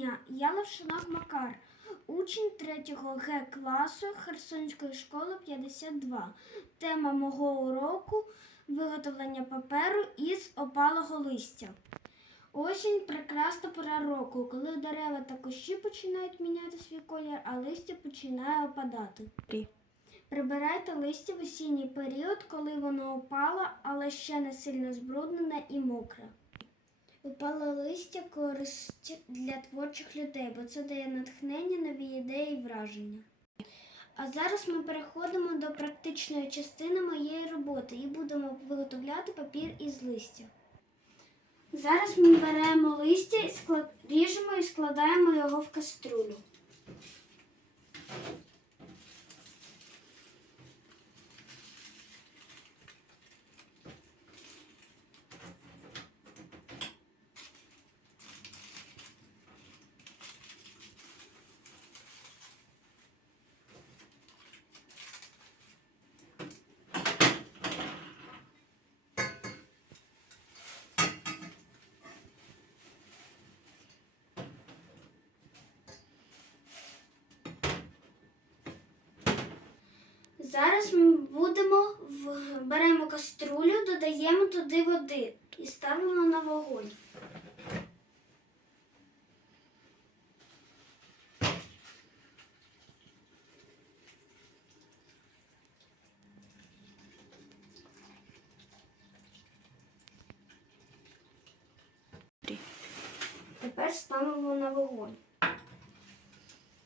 дня! Я Левшинок Макар, учень 3 Г класу Херсонської школи 52. Тема мого уроку виготовлення паперу із опалого листя. Осінь прекрасна пора року, коли дерева та кущі починають міняти свій колір, а листя починає опадати. Прибирайте листя в осінній період, коли воно опало, але ще не сильно збруднене і мокре. Упале листя користь для творчих людей, бо це дає натхнення, нові ідеї і враження. А зараз ми переходимо до практичної частини моєї роботи і будемо виготовляти папір із листя. Зараз ми беремо листя, ріжемо і складаємо його в каструлю. Зараз ми будемо беремо каструлю, додаємо туди води і ставимо на вогонь. Тепер ставимо на вогонь.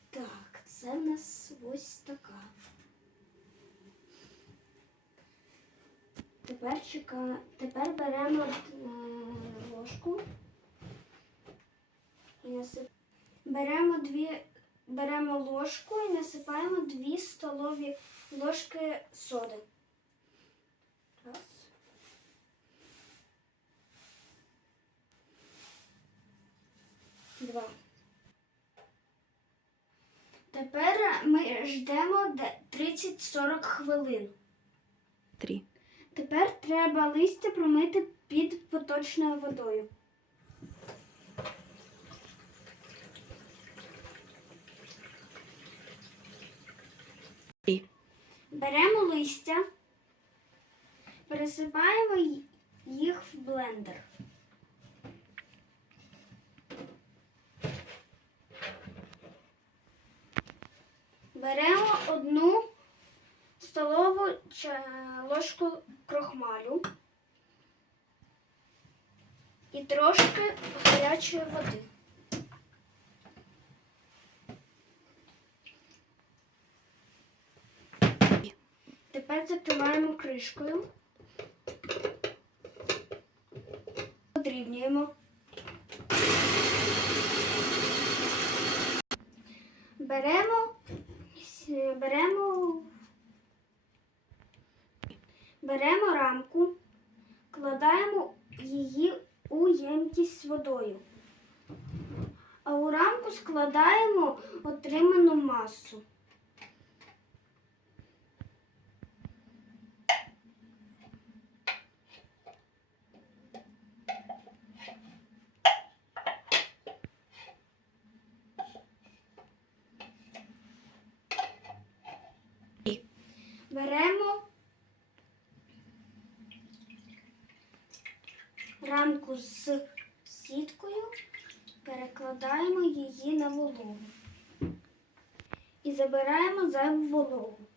Так, це в нас ось така. Тепер. Тепер беремо е, ложку і насип... беремо дві беремо ложку і насипаємо дві столові ложки соди. Раз. Два. Тепер ми ждемо де- 30-40 хвилин. Три. Тепер треба листя промити під поточною водою. Беремо листя, пересипаємо їх в блендер. Беремо одну ложку крохмалю і трошки гарячої води. Тепер закриваємо кришкою. Подрібнюємо. Беремо, беремо, беремо рамку, кладаємо її у ємкість з водою. А у рамку складаємо отриману масу. Беремо рамку з сіткою, перекладаємо її на вологу і забираємо зайву вологу.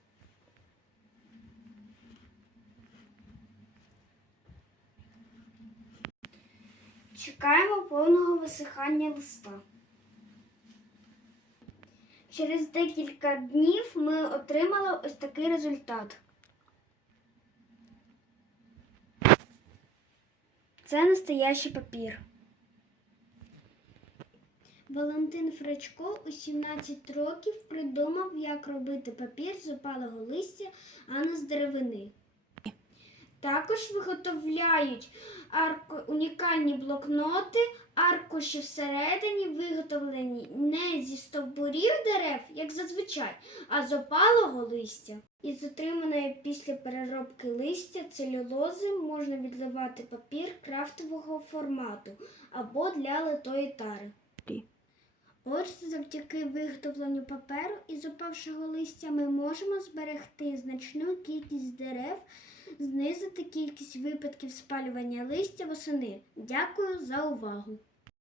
Чекаємо повного висихання листа. Через декілька днів ми отримали ось такий результат. Це настоящий папір. Валентин Фречко у 17 років придумав, як робити папір з опалого листя, а не з деревини. Також виготовляють арко- унікальні блокноти, аркуші всередині виготовлені не зі стовбурів дерев, як зазвичай, а з опалого листя. Із отриманої після переробки листя целюлози можна відливати папір крафтового формату або для литої тари. Отже, завдяки виготовленню паперу із опавшого листя ми можемо зберегти значну кількість дерев, знизити кількість випадків спалювання листя восени. Дякую за увагу!